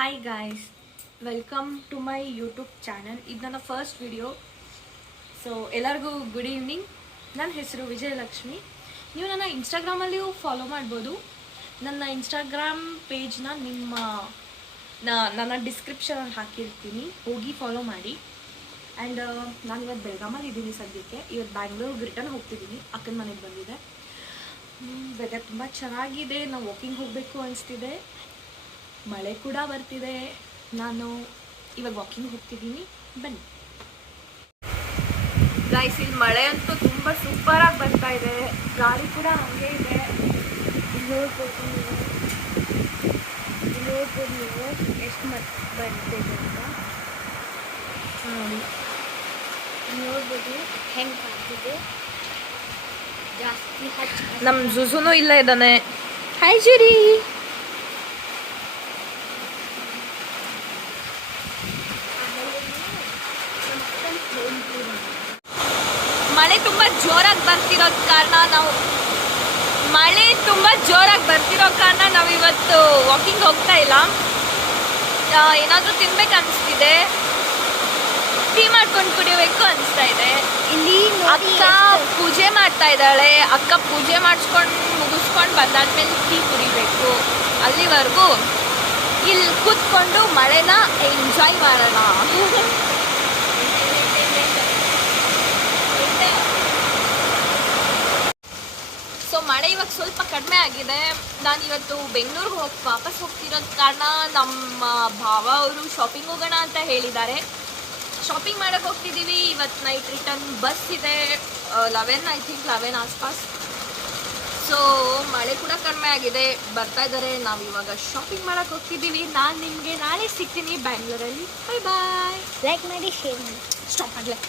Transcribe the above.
Hi guys, welcome to my YouTube channel. ಇದು ನನ್ನ first video. So ಎಲ್ಲರಿಗೂ good evening. ನನ್ನ ಹೆಸರು ವಿಜಯಲಕ್ಷ್ಮಿ. ನೀವು ನನ್ನ ಇನ್ಸ್ಟಾಗ್ರಾಮಲ್ಲಿಯೂ ಫಾಲೋ ಮಾಡ್ಬೋದು. ನನ್ನ ಇನ್ಸ್ಟಾಗ್ರಾಮ್ ಪೇಜ್ನ ನನ್ನ ಡಿಸ್ಕ್ರಿಪ್ಷನಲ್ಲಿ ಹಾಕಿರ್ತೀನಿ, ಹೋಗಿ ಫಾಲೋ ಮಾಡಿ. ಆ್ಯಂಡ್ ನಾನು ಇವತ್ತು ಬೆಳಗಾಮಲ್ಲಿ ಇದ್ದೀನಿ ಸದ್ಯಕ್ಕೆ. ಇವತ್ತು ಬ್ಯಾಂಗ್ಳೂರ್ಗೆ ರಿಟರ್ನ್ ಹೋಗ್ತಿದ್ದೀನಿ, ಅಕ್ಕನ ಮನೆಗೆ ಬಂದಿದೆ. ವೆದರ್ ತುಂಬ ಚೆನ್ನಾಗಿದೆ. ನಾವು ವಾಕಿಂಗ್ ಹೋಗಬೇಕು ಅನಿಸ್ತಿದೆ. ಮಳೆ ಕೂಡ ಬರ್ತಿದೆ. ನಾನು ಇವಾಗ ವಾಕಿಂಗ್ ಹೋಗ್ತಿದ್ದೀನಿ, ಬನ್ನಿ. ಗೈಸ್, ಇಲ್ಲಿ ಮಳೆ ಅಂತೂ ತುಂಬ ಸೂಪರಾಗಿ ಬರ್ತಾ ಇದೆ. ಗಾಳಿ ಕೂಡ ಹಂಗೆ ಇದೆ. ನೋಡ್ಬೋದು ನೀವು ಎಷ್ಟು ಬರ್ತಿದೆ ಅಂತ ನೋಡಿ. ನೋಡ್ಬೋದು ಹೆಂಗೆ ಕಾಣ್ತಿದೆ. ಜಾಸ್ತಿ ನಮ್ಮ ಜುಜುನು ಇಲ್ಲ ಇದ್ದಾನೆ. ಹಾಯ್ ಜುರಿ. ಮಳೆ ತುಂಬ ಜೋರಾಗಿ ಬರ್ತಿರೋ ಕಾರಣ ನಾವು ಇವತ್ತು ವಾಕಿಂಗ್ ಹೋಗ್ತಾ ಇಲ್ಲ. ಏನಾದರೂ ತಿನ್ಬೇಕು ಅನಿಸ್ತಿದೆ, ಟೀ ಮಾಡ್ಕೊಂಡು ಕುಡಿಬೇಕು ಅನಿಸ್ತಾ ಇದೆ. ಇಲ್ಲಿ ಅಕ್ಕ ಪೂಜೆ ಮಾಡ್ತಾ ಇದ್ದಾಳೆ. ಅಕ್ಕ ಪೂಜೆ ಮುಗಿಸ್ಕೊಂಡು ಬಂದಾದ್ಮೇಲೆ ಟೀ ಕುಡಿಬೇಕು. ಅಲ್ಲಿವರೆಗೂ ಇಲ್ಲಿ ಕೂತ್ಕೊಂಡು ಮಳೆನ ಎಂಜಾಯ್ ಮಾಡೋಣ. ಸೊ ಮಳೆ ಇವಾಗ ಸ್ವಲ್ಪ ಕಡಿಮೆ ಆಗಿದೆ. ನಾನು ಇವತ್ತು ಬೆಂಗಳೂರಿಗೆ ವಾಪಸ್ ಹೋಗ್ತಿರೋದ ಕಾರಣ ನಮ್ಮ ಭಾವ ಅವರು ಶಾಪಿಂಗ್ ಹೋಗೋಣ ಅಂತ ಹೇಳಿದ್ದಾರೆ. ಶಾಪಿಂಗ್ ಮಾಡೋಕ್ಕೆ ಹೋಗ್ತಿದ್ದೀವಿ. ಇವತ್ತು ನೈಟ್ ರಿಟರ್ನ್ ಬಸ್ ಇದೆ, 11 ಆಸ್ಪಾಸ್. ಸೊ ಮಳೆ ಕೂಡ ಕಡಿಮೆ ಆಗಿದೆ, ಬರ್ತಾ ಇದ್ದಾರೆ. ನಾವು ಇವಾಗ ಶಾಪಿಂಗ್ ಮಾಡೋಕ್ಕೆ ಹೋಗ್ತಿದ್ದೀವಿ. ನಾನು ನಿಮಗೆ ನಾಳೆ ಸಿಗ್ತೀನಿ ಬ್ಯಾಂಗ್ಳೂರಲ್ಲಿ. ಬಾಯ್ ಬಾಯ್. ಲೈಕ್ ಮಾಡಿ, ಶೇರ್ ಮಾಡಿ. ಸ್ಟಾಪ್ ಆಗಲೇ.